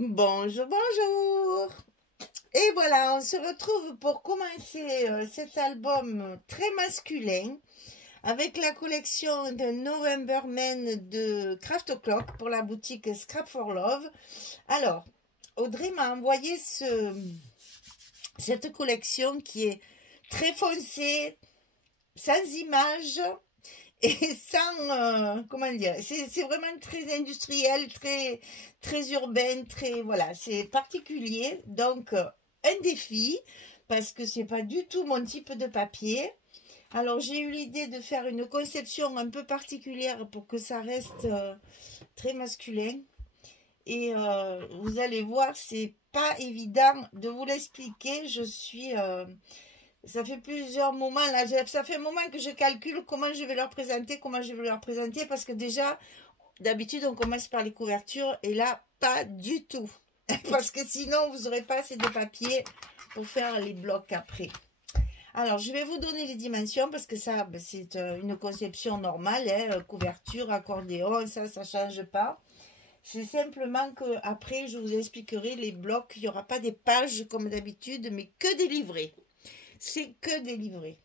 Bonjour, bonjour. Et voilà, on se retrouve pour commencer cet album très masculin avec la collection de November Men de Craft O'Clock pour la boutique Scrap for Love. Alors, Audrey m'a envoyé cette collection qui est très foncée, sans images et sans, comment dire, c'est vraiment très industriel, très urbain, voilà, c'est particulier. Donc, un défi, parce que c'est pas du tout mon type de papier. Alors, j'ai eu l'idée de faire une conception un peu particulière pour que ça reste très masculin. Et vous allez voir, c'est pas évident de vous l'expliquer. Ça fait plusieurs moments, là, ça fait un moment que je calcule comment je vais leur présenter, parce que déjà, d'habitude, on commence par les couvertures, et là, pas du tout. Parce que sinon, vous n'aurez pas assez de papier pour faire les blocs après. Alors, je vais vous donner les dimensions, parce que ça, c'est une conception normale, hein, couverture, accordéon, ça ne change pas. C'est simplement que après, je vous expliquerai les blocs, il n'y aura pas des pages comme d'habitude, mais que des livrets. C'est que des livrets.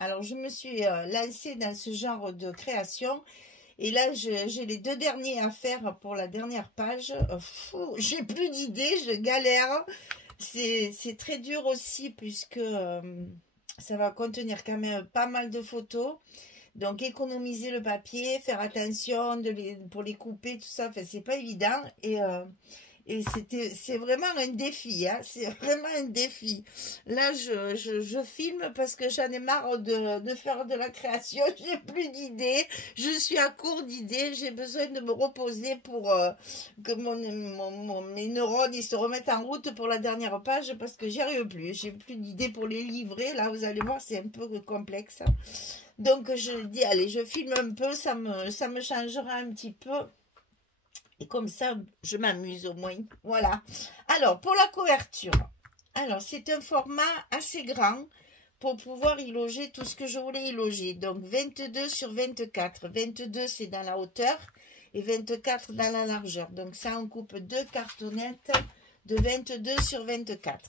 Alors, je me suis lancée dans ce genre de création. Et là, j'ai les deux derniers à faire pour la dernière page. J'ai plus d'idées, je galère. C'est très dur aussi puisque ça va contenir quand même pas mal de photos. Donc, économiser le papier, faire attention pour les couper, tout ça, enfin, c'est pas évident. Et c'est vraiment un défi, hein, c'est vraiment un défi. Là, je filme parce que j'en ai marre de faire de la création, j'ai plus d'idées, je suis à court d'idées, j'ai besoin de me reposer pour que mes neurones ils se remettent en route pour la dernière page parce que j'y arrive plus, j'ai plus d'idées pour les livrer. Là, vous allez voir, c'est un peu complexe. Donc, je dis, allez, je filme un peu, ça me changera un petit peu. Et comme ça, je m'amuse au moins. Voilà. Alors, pour la couverture. Alors, c'est un format assez grand pour pouvoir y loger tout ce que je voulais y loger. Donc, 22 sur 24. 22, c'est dans la hauteur et 24 dans la largeur. Donc, ça, on coupe deux cartonnettes de 22 sur 24.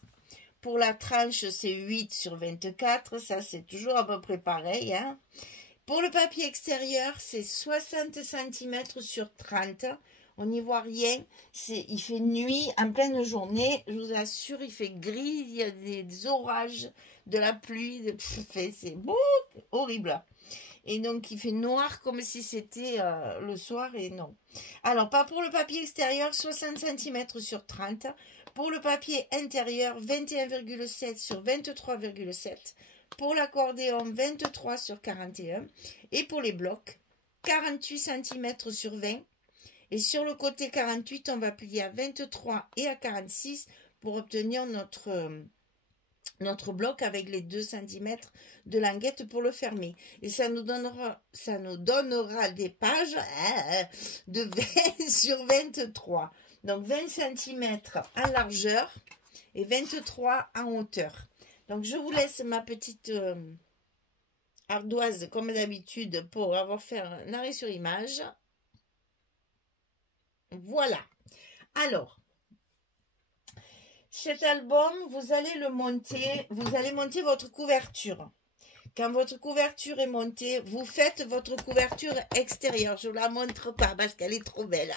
Pour la tranche, c'est 8 sur 24. Ça, c'est toujours à peu près pareil, hein. Pour le papier extérieur, c'est 60 cm sur 30. On n'y voit rien. Il fait nuit en pleine journée. Je vous assure, il fait gris. Il y a des orages, de la pluie. C'est horrible. Et donc, il fait noir comme si c'était le soir et non. Alors, pas pour le papier extérieur, 60 cm sur 30. Pour le papier intérieur, 21,7 sur 23,7. Pour l'accordéon, 23 sur 41. Et pour les blocs, 48 cm sur 20. Et sur le côté 48, on va plier à 23 et à 46 pour obtenir notre bloc avec les 2 cm de languette pour le fermer. Et ça nous donnera des pages de 20 sur 23. Donc 20 cm en largeur et 23 en hauteur. Donc je vous laisse ma petite ardoise comme d'habitude pour avoir fait un arrêt sur image. Voilà. Alors, cet album, vous allez monter votre couverture. Quand votre couverture est montée, vous faites votre couverture extérieure. Je ne la montre pas parce qu'elle est trop belle.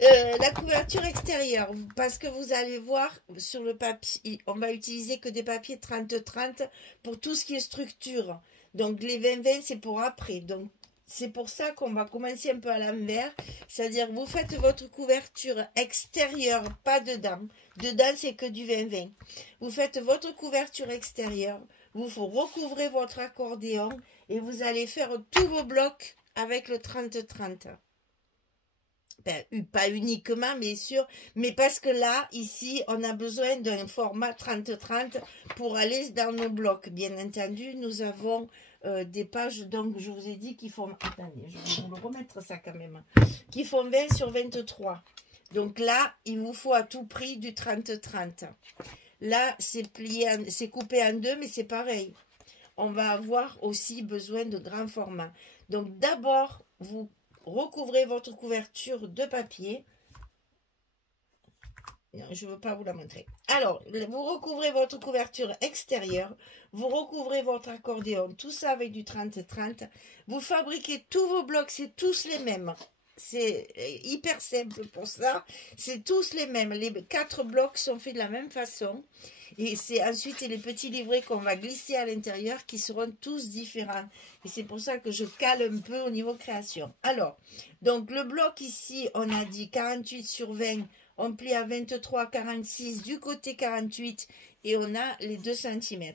La couverture extérieure, parce que vous allez voir sur le papier, on va utiliser que des papiers 30-30 pour tout ce qui est structure. Donc les 20-20, c'est pour après. Donc c'est pour ça qu'on va commencer un peu à l'envers. C'est-à-dire vous faites votre couverture extérieure, pas dedans. Dedans, c'est que du 20-20. Vous faites votre couverture extérieure. Vous recouvrez votre accordéon et vous allez faire tous vos blocs avec le 30-30. Ben, pas uniquement, bien sûr, mais parce que là, ici, on a besoin d'un format 30-30 pour aller dans nos blocs. Bien entendu, nous avons des pages, donc je vous ai dit qu'ils font, attendez, je vais vous le remettre ça quand même, qui font 20 sur 23. Donc là, il vous faut à tout prix du 30-30. Là, c'est coupé en deux, mais c'est pareil. On va avoir aussi besoin de grands formats. Donc d'abord, vous recouvrez votre couverture de papier je ne veux pas vous la montrer. Alors, vous recouvrez votre couverture extérieure, vous recouvrez votre accordéon, tout ça avec du 30-30. Vous fabriquez tous vos blocs, c'est tous les mêmes. C'est hyper simple pour ça. C'est tous les mêmes. Les 4 blocs sont faits de la même façon. Et c'est ensuite les petits livrets qu'on va glisser à l'intérieur qui seront tous différents. Et c'est pour ça que je cale un peu au niveau création. Alors, donc le bloc ici, on a dit 48 sur 20. On plie à 23, 46 du côté 48 et on a les 2 cm.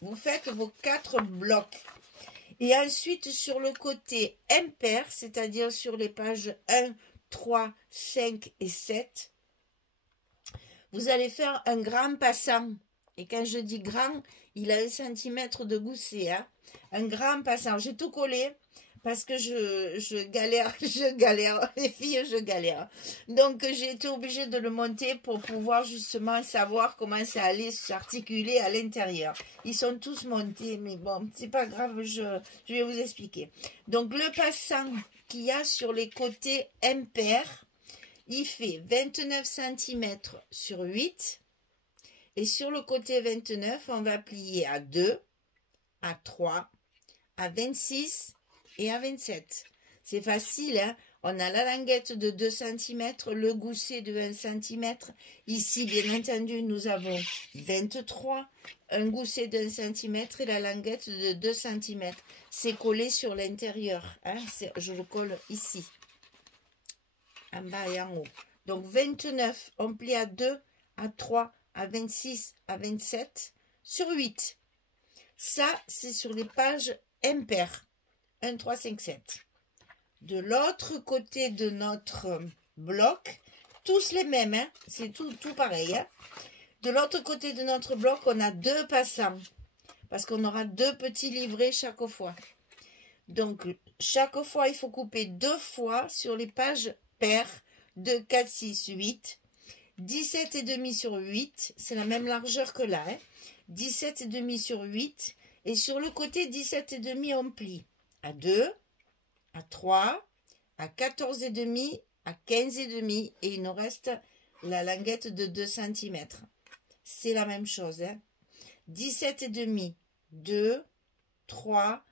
Vous faites vos 4 blocs. Et ensuite, sur le côté impair, c'est-à-dire sur les pages 1, 3, 5 et 7, vous allez faire un grand passant. Et quand je dis grand, il a 1 cm de gousset. Hein? Un grand passant. J'ai tout collé. Parce que je galère, les filles, je galère. Donc, j'ai été obligée de le monter pour pouvoir justement savoir comment ça allait s'articuler à l'intérieur. Ils sont tous montés, mais bon, c'est pas grave, je vais vous expliquer. Donc, le passant qu'il y a sur les côtés impairs, il fait 29 cm sur 8. Et sur le côté 29, on va plier à 2, à 3, à 26 et à 27. C'est facile, hein? On a la languette de 2 cm, le gousset de 1 cm. Ici, bien entendu, nous avons 23, un gousset de 1 cm et la languette de 2 cm. C'est collé sur l'intérieur. Hein? Je le colle ici, en bas et en haut. Donc, 29, on plie à 2, à 3, à 26, à 27, sur 8. Ça, c'est sur les pages impaires. 1, 3, 5, 7. De l'autre côté de notre bloc, tous les mêmes, hein? C'est tout pareil. Hein? De l'autre côté de notre bloc, on a 2 passants. Parce qu'on aura 2 petits livrets chaque fois. Donc, chaque fois, il faut couper 2 fois sur les pages paires. 2, 4, 6, 8. 17,5 sur 8. C'est la même largeur que là. Hein? 17,5 sur 8. Et sur le côté 17,5, on plie. À 2, à 3, à 14,5, à 15,5 et il nous reste la languette de 2 cm. C'est la même chose. Hein? 17,5, 2, 3,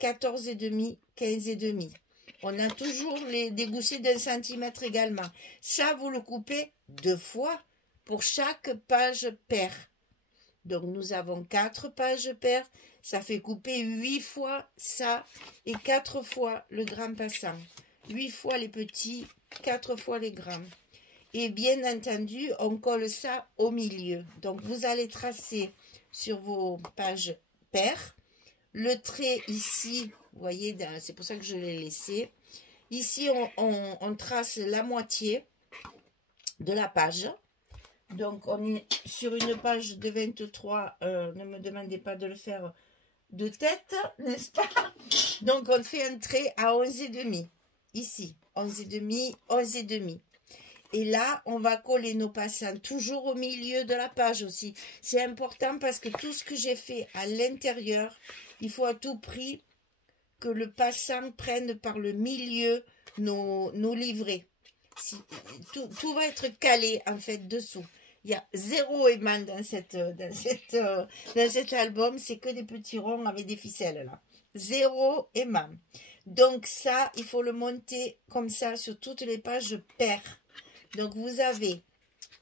14,5, 15,5. On a toujours des goussets d'1 cm également. Ça, vous le coupez 2 fois pour chaque page paire. Donc, nous avons 4 pages paires. Ça fait couper 8 fois ça et 4 fois le grand passant. 8 fois les petits, 4 fois les grands. Et bien entendu, on colle ça au milieu. Donc, vous allez tracer sur vos pages paires. Le trait ici, vous voyez, c'est pour ça que je l'ai laissé. Ici, on trace la moitié de la page. Donc, on est sur une page de 23. Ne me demandez pas de le faire de tête, n'est-ce pas? Donc, on fait un trait à 11,5. Ici, 11,5, 11,5. Et là, on va coller nos passants toujours au milieu de la page aussi. C'est important parce que tout ce que j'ai fait à l'intérieur, il faut à tout prix que le passant prenne par le milieu nos livrets. Tout va être calé, en fait, dessous. Il y a 0 aimant dans cet album. C'est que des petits ronds avec des ficelles, là. 0 aimant. Donc, ça, il faut le monter comme ça sur toutes les pages paires. Donc, vous avez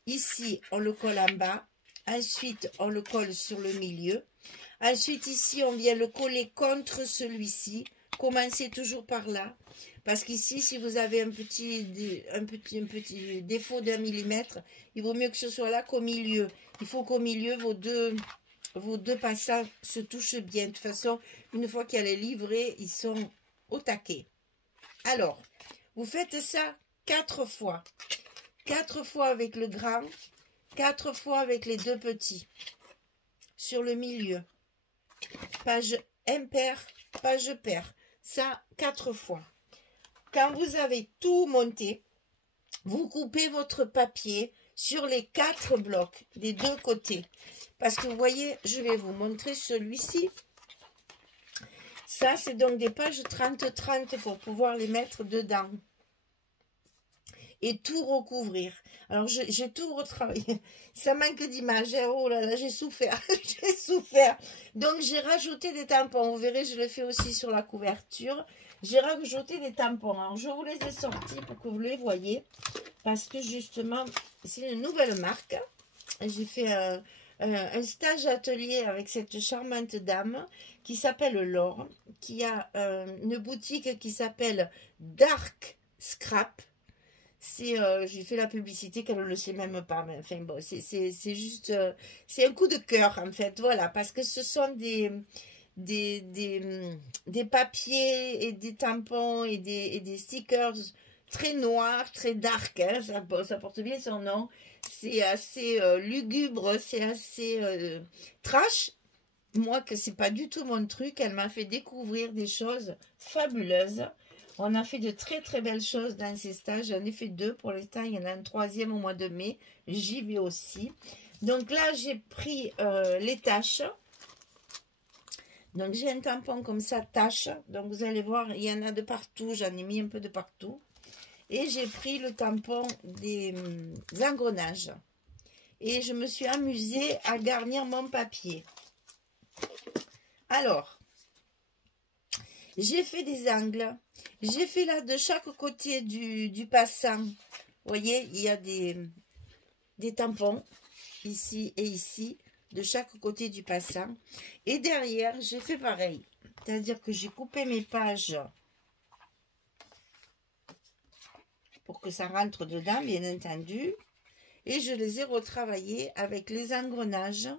ici, on le colle en bas. Ensuite, on le colle sur le milieu. Ensuite, ici, on vient le coller contre celui-ci. Commencez toujours par là. Parce qu'ici, si vous avez un petit défaut d'1 millimètre, il vaut mieux que ce soit là qu'au milieu. Il faut qu'au milieu, vos deux passants se touchent bien. De toute façon, une fois qu'il y a les livrets, ils sont au taquet. Alors, vous faites ça 4 fois. 4 fois avec le grand, 4 fois avec les 2 petits. Sur le milieu. Page impaire, page paire. Ça, 4 fois. Quand vous avez tout monté, vous coupez votre papier sur les 4 blocs des 2 côtés. Parce que vous voyez, je vais vous montrer celui-ci. Ça, c'est donc des pages 30-30 pour pouvoir les mettre dedans. et tout recouvrir. Alors, j'ai tout retravaillé. Ça manque d'image. Hein. Oh là là, j'ai souffert. J'ai souffert. Donc, j'ai rajouté des tampons. Vous verrez, je le fais aussi sur la couverture. J'ai rajouté des tampons. Alors, je vous les ai sortis pour que vous les voyez. Parce que, justement, c'est une nouvelle marque. J'ai fait un stage atelier avec cette charmante dame qui s'appelle Laure, qui a une boutique qui s'appelle Dark Scrap. J'ai fait la publicité qu'elle ne le sait même pas, mais enfin bon, c'est juste, c'est un coup de cœur en fait, voilà, parce que ce sont des papiers et des tampons et des stickers très noirs, très dark, hein, ça porte bien son nom, c'est assez lugubre, c'est assez trash. Moi, que c'est pas du tout mon truc, elle m'a fait découvrir des choses fabuleuses. On a fait de très très belles choses dans ces stages. J'en ai fait 2 pour l'instant. Il y en a un 3e au mois de mai. J'y vais aussi. Donc là, j'ai pris les taches. Donc j'ai un tampon comme ça, tache. Donc vous allez voir, il y en a de partout. J'en ai mis un peu de partout. Et j'ai pris le tampon des engrenages. Et je me suis amusée à garnir mon papier. Alors, j'ai fait des angles. J'ai fait là de chaque côté du passant. Vous voyez, il y a des tampons ici et ici de chaque côté du passant. Et derrière, j'ai fait pareil. C'est-à-dire que j'ai coupé mes pages pour que ça rentre dedans, bien entendu. Et je les ai retravaillées avec les engrenages.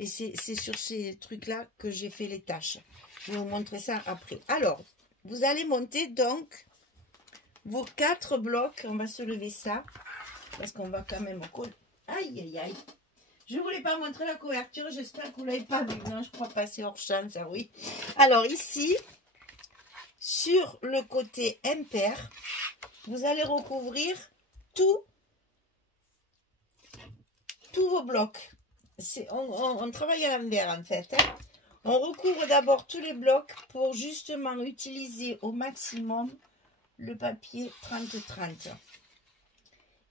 Et c'est sur ces trucs-là que j'ai fait les tâches. Je vais vous montrer ça après. Alors, vous allez monter donc vos 4 blocs. On va se lever ça. Parce qu'on va quand même... Aïe, aïe, aïe. Je ne voulais pas montrer la couverture. J'espère que vous ne l'avez pas vu. Non, je crois pas. C'est hors champ, ça, oui. Alors, ici, sur le côté impair, vous allez recouvrir tous vos blocs. On travaille à l'envers en fait. Hein. On recouvre d'abord tous les blocs pour justement utiliser au maximum le papier 30-30.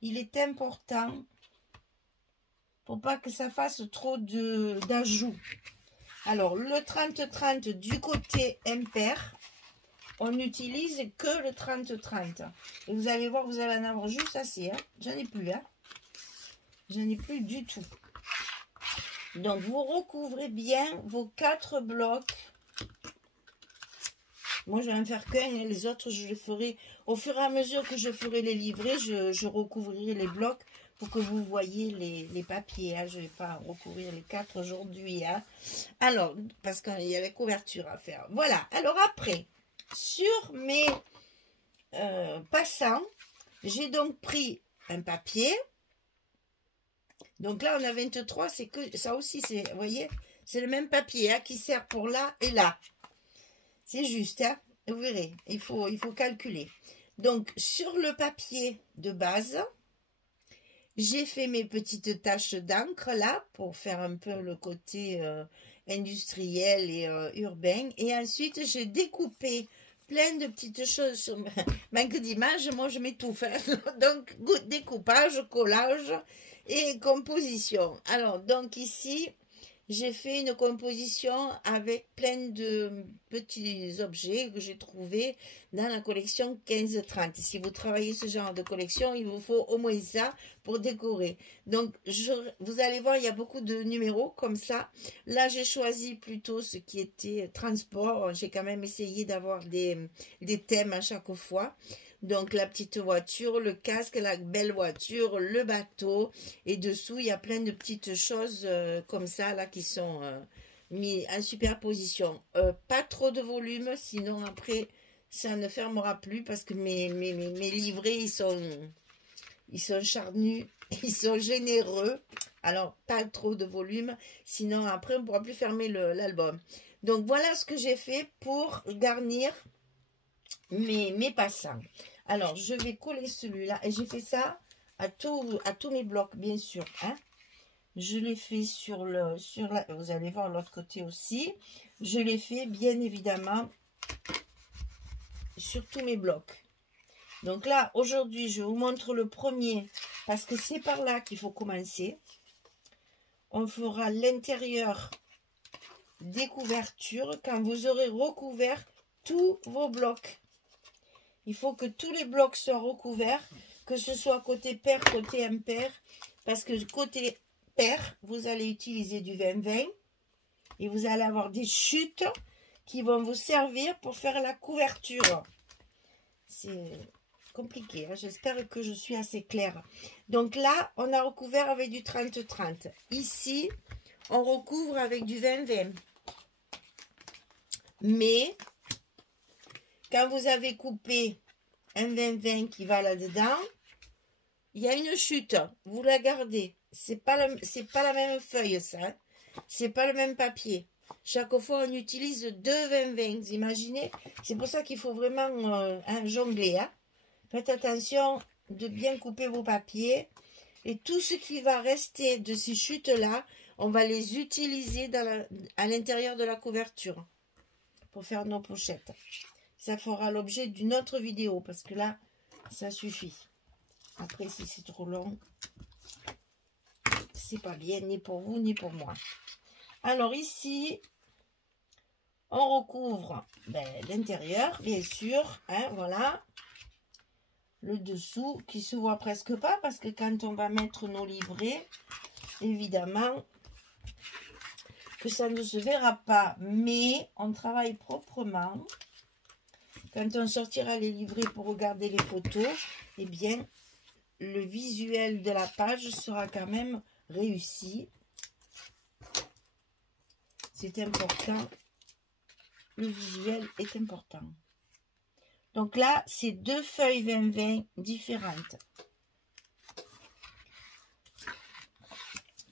Il est important pour pas que ça fasse trop d'ajouts. Alors le 30-30 du côté impair, on n'utilise que le 30-30. Et vous allez voir, vous allez en avoir juste assez. Hein. J'en ai plus. Hein. J'en ai plus du tout. Donc, vous recouvrez bien vos 4 blocs. Moi, je vais en faire qu'un. Et les autres, je les ferai au fur et à mesure que je ferai les livrets. Je recouvrirai les blocs pour que vous voyez les papiers. Hein. Je ne vais pas recouvrir les 4 aujourd'hui. Hein. Alors, parce qu'il y a les couvertures à faire. Voilà. Alors, après, sur mes passants, j'ai donc pris un papier. Donc là, on a 23, c'est que ça aussi, c'est, vous voyez, c'est le même papier hein, qui sert pour là et là. C'est juste, hein, vous verrez, il faut calculer. Donc, sur le papier de base, j'ai fait mes petites taches d'encre là, pour faire un peu le côté industriel et urbain. Et ensuite, j'ai découpé plein de petites choses sur manque d'image, moi je m'étouffe. Hein. Donc, découpage, collage et composition. Alors, donc ici, j'ai fait une composition avec plein de petits objets que j'ai trouvés dans la collection 15-30. Si vous travaillez ce genre de collection, il vous faut au moins ça pour décorer. Donc, vous allez voir, il y a beaucoup de numéros comme ça. Là, j'ai choisi plutôt ce qui était transport. J'ai quand même essayé d'avoir des thèmes à chaque fois. Donc, la petite voiture, le casque, la belle voiture, le bateau. Et dessous, il y a plein de petites choses comme ça, là, qui sont mis en superposition. Pas trop de volume, sinon après, ça ne fermera plus parce que mes livrets, ils sont charnus, ils sont généreux. Alors, pas trop de volume, sinon après, on ne pourra plus fermer l'album. Donc, voilà ce que j'ai fait pour garnir mes passants. Alors, je vais coller celui-là. Et j'ai fait ça à tous mes blocs, bien sûr. Hein. Je l'ai fait sur vous allez voir l'autre côté aussi. Je l'ai fait, bien évidemment, sur tous mes blocs. Donc là, aujourd'hui, je vous montre le premier parce que c'est par là qu'il faut commencer. On fera l'intérieur des couvertures quand vous aurez recouvert tous vos blocs. Il faut que tous les blocs soient recouverts, que ce soit côté pair, côté impair, parce que côté pair, vous allez utiliser du 20-20 et vous allez avoir des chutes qui vont vous servir pour faire la couverture. C'est compliqué, hein? J'espère que je suis assez claire. Donc là, on a recouvert avec du 30-30. Ici, on recouvre avec du 20-20. Mais, quand vous avez coupé un 20-20 qui va là-dedans, il y a une chute. Vous la gardez. C'est pas la même feuille, ça. Hein? C'est pas le même papier. Chaque fois, on utilise deux 20-20. Vous imaginez? C'est pour ça qu'il faut vraiment jongler. Hein? Faites attention de bien couper vos papiers. Et tout ce qui va rester de ces chutes-là, on va les utiliser à l'intérieur de la couverture pour faire nos pochettes. Ça fera l'objet d'une autre vidéo parce que là, ça suffit. Après, si c'est trop long, c'est pas bien ni pour vous ni pour moi. Alors ici, on recouvre l'intérieur, bien sûr. Hein, voilà. Le dessous qui se voit presque pas parce que quand on va mettre nos livrets, évidemment que ça ne se verra pas. Mais on travaille proprement. Quand on sortira les livrets pour regarder les photos, eh bien, le visuel de la page sera quand même réussi. C'est important. Le visuel est important. Donc là, c'est deux feuilles 20-20 différentes.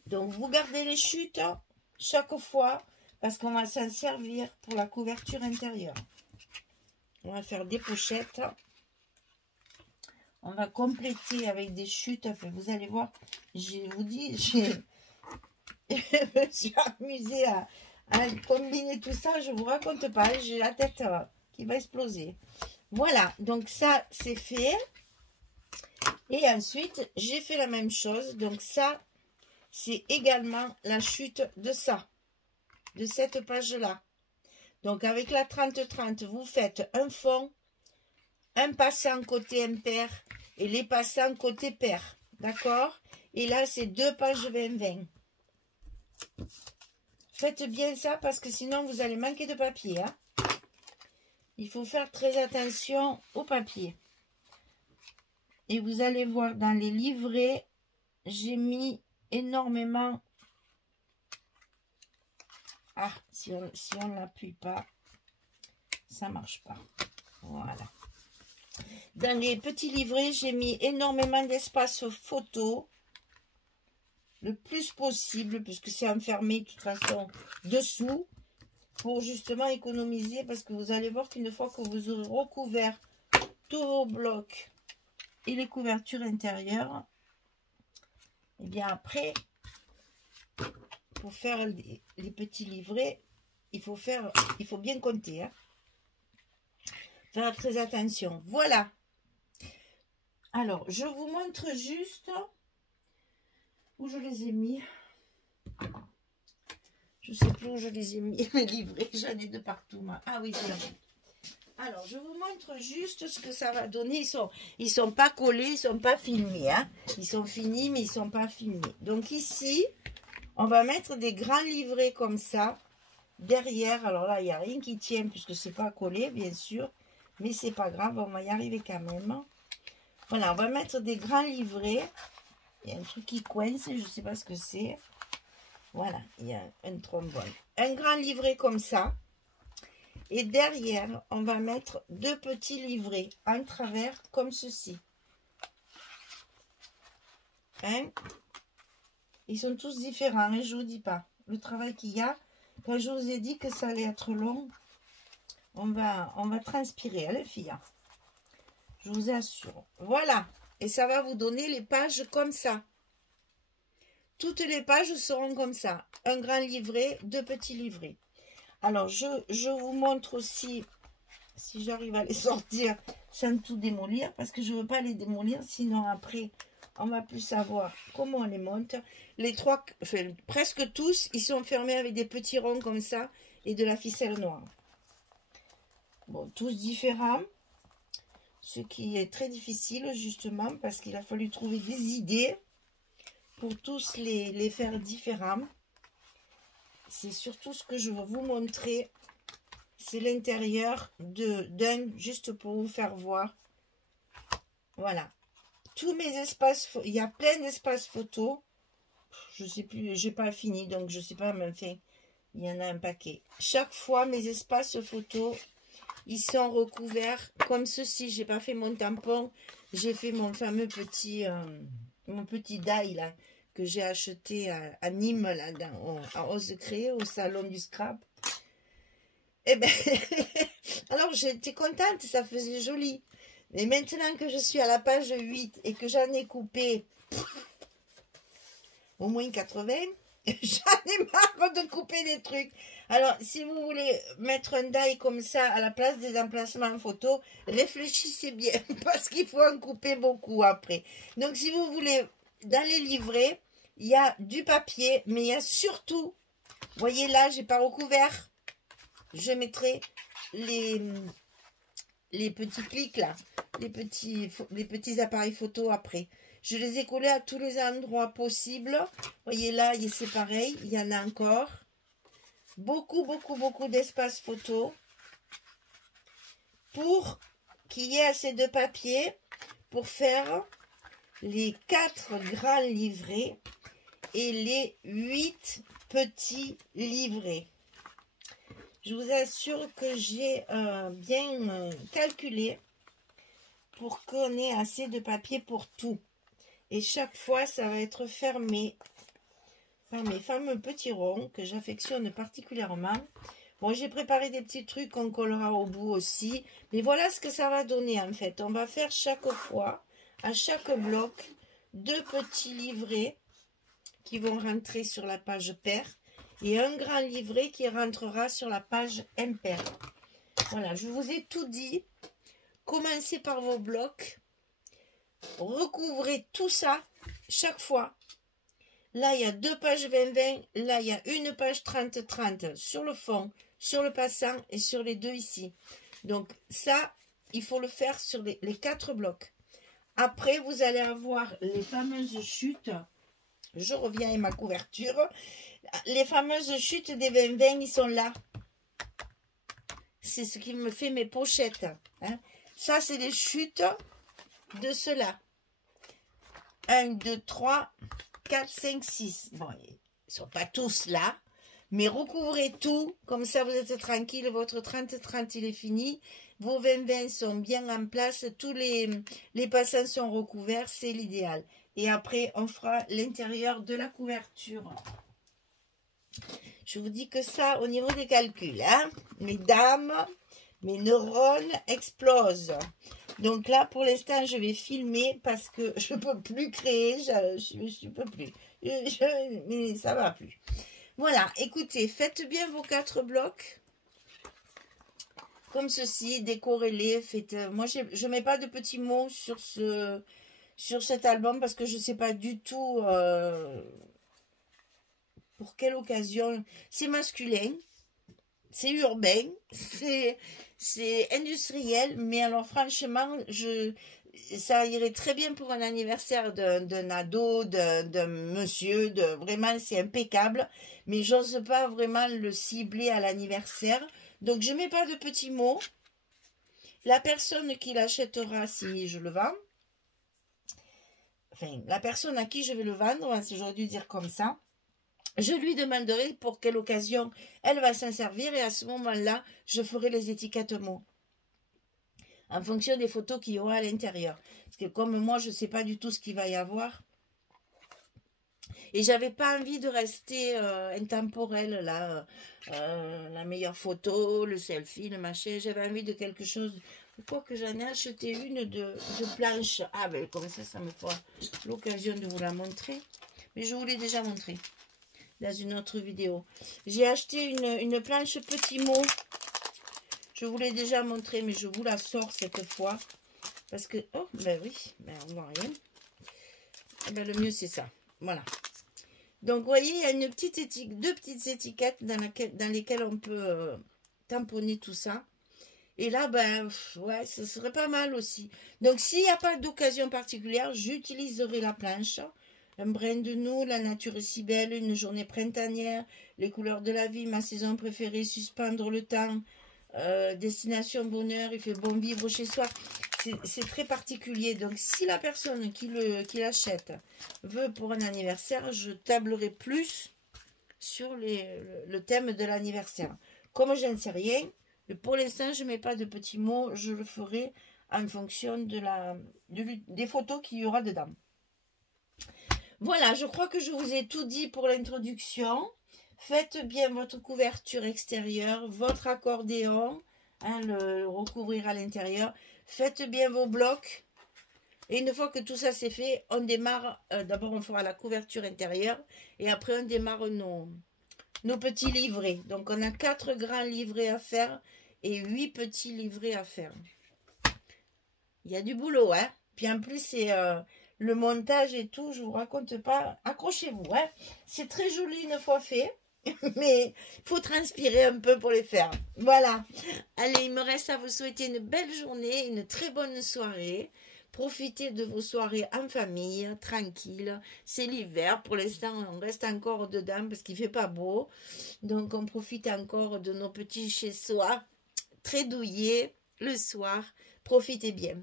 Donc, vous gardez les chutes chaque fois parce qu'on va s'en servir pour la couverture intérieure. On va faire des pochettes. On va compléter avec des chutes. Enfin, vous allez voir, je vous dis, je me suis amusée à combiner tout ça. Je ne vous raconte pas, j'ai la tête qui va exploser. Voilà, donc ça, c'est fait. Et ensuite, j'ai fait la même chose. Donc ça, c'est également la chute de ça, de cette page-là. Donc, avec la 30-30, vous faites un fond, un passant côté impair et les passants côté pair. D'accord? Et là, c'est deux pages 20-20. Faites bien ça parce que sinon, vous allez manquer de papier. Hein? Il faut faire très attention au papier. Et vous allez voir, dans les livrets, j'ai mis énormément... Ah, si on n'appuie pas, ça ne marche pas. Voilà. Dans les petits livrets, j'ai mis énormément d'espace photo. Le plus possible, puisque c'est enfermé de toute façon dessous. Pour justement économiser, parce que vous allez voir qu'une fois que vous aurez recouvert tous vos blocs et les couvertures intérieures, et bien après... Pour faire les petits livrets, il faut bien compter. Hein. Faire très attention. Voilà. Alors, je vous montre juste où je les ai mis. Je ne sais plus où je les ai mis, mes livrets. J'en ai de partout. Moi. Ah oui, c'est là. Alors, je vous montre juste ce que ça va donner. Ils sont pas collés, ils ne sont pas filmés. Hein. Ils sont finis, mais ils ne sont pas filmés. Donc ici... On va mettre des grands livrets comme ça, derrière. Alors là, il n'y a rien qui tient, puisque c'est pas collé, bien sûr. Mais c'est pas grave, on va y arriver quand même. Voilà, on va mettre des grands livrets. Il y a un truc qui coince, je ne sais pas ce que c'est. Voilà, il y a un trombone. Un grand livret comme ça. Et derrière, on va mettre deux petits livrets en travers, comme ceci. Hein? Ils sont tous différents, et je ne vous dis pas. Le travail qu'il y a, quand je vous ai dit que ça allait être long, on va transpirer, hein, les filles. Je vous assure. Voilà. Et ça va vous donner les pages comme ça. Toutes les pages seront comme ça. Un grand livret, deux petits livrets. Alors, je vous montre aussi, si j'arrive à les sortir, sans tout démolir, parce que je ne veux pas les démolir, sinon après, on va plus savoir comment on les monte. Les trois, enfin, presque tous, ils sont fermés avec des petits ronds comme ça, et de la ficelle noire. Bon, tous différents, ce qui est très difficile, justement, parce qu'il a fallu trouver des idées pour tous les faire différents. C'est surtout ce que je veux vous montrer. C'est l'intérieur d'un, juste pour vous faire voir. Voilà. Tous mes espaces, il y a plein d'espaces photos. Je sais plus, j'ai pas fini, donc je sais pas, mais enfin, il y en a un paquet. Chaque fois, mes espaces photos, ils sont recouverts comme ceci. J'ai pas fait mon tampon. J'ai fait mon fameux petit, mon petit die là, que j'ai acheté à Nîmes, là, à Ose Créer, au salon du scrap. Eh ben, alors j'étais contente, ça faisait joli. Mais maintenant que je suis à la page 8 et que j'en ai coupé au moins 80, j'en ai marre de couper des trucs. Alors, si vous voulez mettre un die comme ça à la place des emplacements photo, réfléchissez bien, parce qu'il faut en couper beaucoup après. Donc, si vous voulez, dans les livrets, il y a du papier, mais il y a surtout, vous voyez là, j'ai pas recouvert. Je mettrai les petits clics là, les petits appareils photo après. Je les ai collés à tous les endroits possibles. Vous voyez là, c'est pareil, il y en a encore. Beaucoup d'espace photo pour qu'il y ait assez de papier pour faire les 4 grands livrets et les 8 petits livrets. Je vous assure que j'ai bien calculé pour qu'on ait assez de papier pour tout. Et chaque fois, ça va être fermé par mes fameux petits ronds que j'affectionne particulièrement. Bon, j'ai préparé des petits trucs qu'on collera au bout aussi. Mais voilà ce que ça va donner en fait. On va faire chaque fois, à chaque bloc, 2 petits livrets qui vont rentrer sur la page paire. Et un grand livret qui rentrera sur la page impair. Voilà, je vous ai tout dit. Commencez par vos blocs. Recouvrez tout ça chaque fois. Là, il y a 2 pages 20-20. Là, il y a une page 30-30 sur le fond, sur le passant et sur les 2 ici. Donc, ça, il faut le faire sur les 4 blocs. Après, vous allez avoir les fameuses chutes. Je reviens avec ma couverture. Les fameuses chutes des 20-20, ils sont là. C'est ce qui me fait mes pochettes. Hein. Ça, c'est les chutes de ceux-là. 1, 2, 3, 4, 5, 6. Bon, ils ne sont pas tous là. Mais recouvrez tout. Comme ça, vous êtes tranquille. Votre 30-30, il est fini. Vos 20-20 sont bien en place. Tous les passants sont recouverts. C'est l'idéal. Et après, on fera l'intérieur de la couverture. Je vous dis que ça, au niveau des calculs, hein, mesdames, mes neurones explosent. Donc là, pour l'instant, je vais filmer parce que je ne peux plus créer, je ne peux plus. Mais ça va plus. Voilà, écoutez, faites bien vos 4 blocs. Comme ceci, décorez-les. Moi, je ne mets pas de petits mots sur cet album parce que je ne sais pas du tout... pour quelle occasion. C'est masculin, c'est urbain, c'est industriel, mais alors franchement, ça irait très bien pour un anniversaire d'un ado, d'un monsieur, vraiment c'est impeccable, mais j'ose pas vraiment le cibler à l'anniversaire, donc je mets pas de petits mots. La personne qui l'achètera, si je le vends, enfin la personne à qui je vais le vendre, j'aurais dû dire comme ça, je lui demanderai pour quelle occasion elle va s'en servir et à ce moment-là, je ferai les étiquettes mots. En fonction des photos qu'il y aura à l'intérieur. Parce que comme moi, je ne sais pas du tout ce qu'il va y avoir. Et j'avais pas envie de rester intemporelle, là. La meilleure photo, le selfie, le machin. J'avais envie de quelque chose. Pourquoi que j'en ai acheté une de planche. Ah ben comme ça me fera l'occasion de vous la montrer. Mais je vous l'ai déjà montré dans une autre vidéo. J'ai acheté une planche petits mots. Je vous l'ai déjà montré, mais je vous la sors cette fois. Parce que, oh, ben oui, ben on voit rien. Eh ben, le mieux, c'est ça. Voilà. Donc, vous voyez, il y a une petite deux petites étiquettes dans lesquelles on peut tamponner tout ça. Et là, ben, ouais, ce serait pas mal aussi. Donc, s'il n'y a pas d'occasion particulière, j'utiliserai la planche. Un brin de nous, la nature est si belle, une journée printanière, les couleurs de la vie, ma saison préférée, suspendre le temps, destination bonheur, il fait bon vivre chez soi. C'est très particulier. Donc, si la personne qui l'achète veut pour un anniversaire, je tablerai plus sur le thème de l'anniversaire. Comme je ne sais rien, pour l'instant, je ne mets pas de petits mots, je le ferai en fonction des photos qu'il y aura dedans. Voilà, je crois que je vous ai tout dit pour l'introduction. Faites bien votre couverture extérieure, votre accordéon, hein, le recouvrir à l'intérieur. Faites bien vos blocs. Et une fois que tout ça c'est fait, on démarre. D'abord, on fera la couverture intérieure. Et après, on démarre nos petits livrets. Donc, on a 4 grands livrets à faire et 8 petits livrets à faire. Il y a du boulot, hein. Puis en plus, c'est le montage et tout, je vous raconte pas. Accrochez-vous, hein. C'est très joli une fois fait. Mais il faut transpirer un peu pour les faire. Voilà. Allez, il me reste à vous souhaiter une belle journée, une très bonne soirée. Profitez de vos soirées en famille, tranquille. C'est l'hiver. Pour l'instant, on reste encore dedans parce qu'il ne fait pas beau. Donc, on profite encore de nos petits chez-soi, très douillés, le soir. Profitez bien.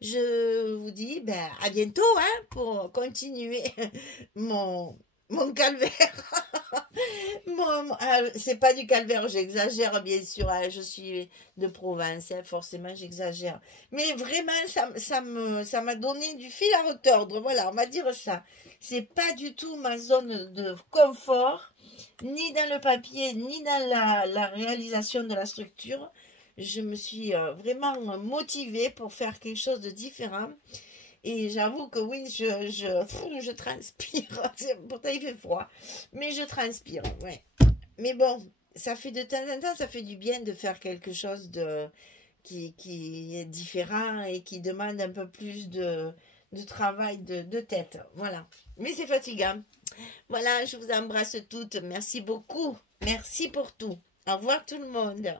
Je vous dis à bientôt hein, pour continuer mon calvaire. C'est pas du calvaire, j'exagère bien sûr, hein, je suis de province, hein, forcément j'exagère. Mais vraiment, ça m'a donné du fil à retordre, voilà, on va dire ça. C'est pas du tout ma zone de confort, ni dans le papier, ni dans la réalisation de la structure. Je me suis vraiment motivée pour faire quelque chose de différent. Et j'avoue que oui, je transpire. Pourtant, il fait froid. Mais je transpire, ouais. Mais bon, ça fait de temps en temps, ça fait du bien de faire quelque chose qui est différent et qui demande un peu plus de travail de tête. Voilà. Mais c'est fatigant. Voilà, je vous embrasse toutes. Merci beaucoup. Merci pour tout. Au revoir tout le monde.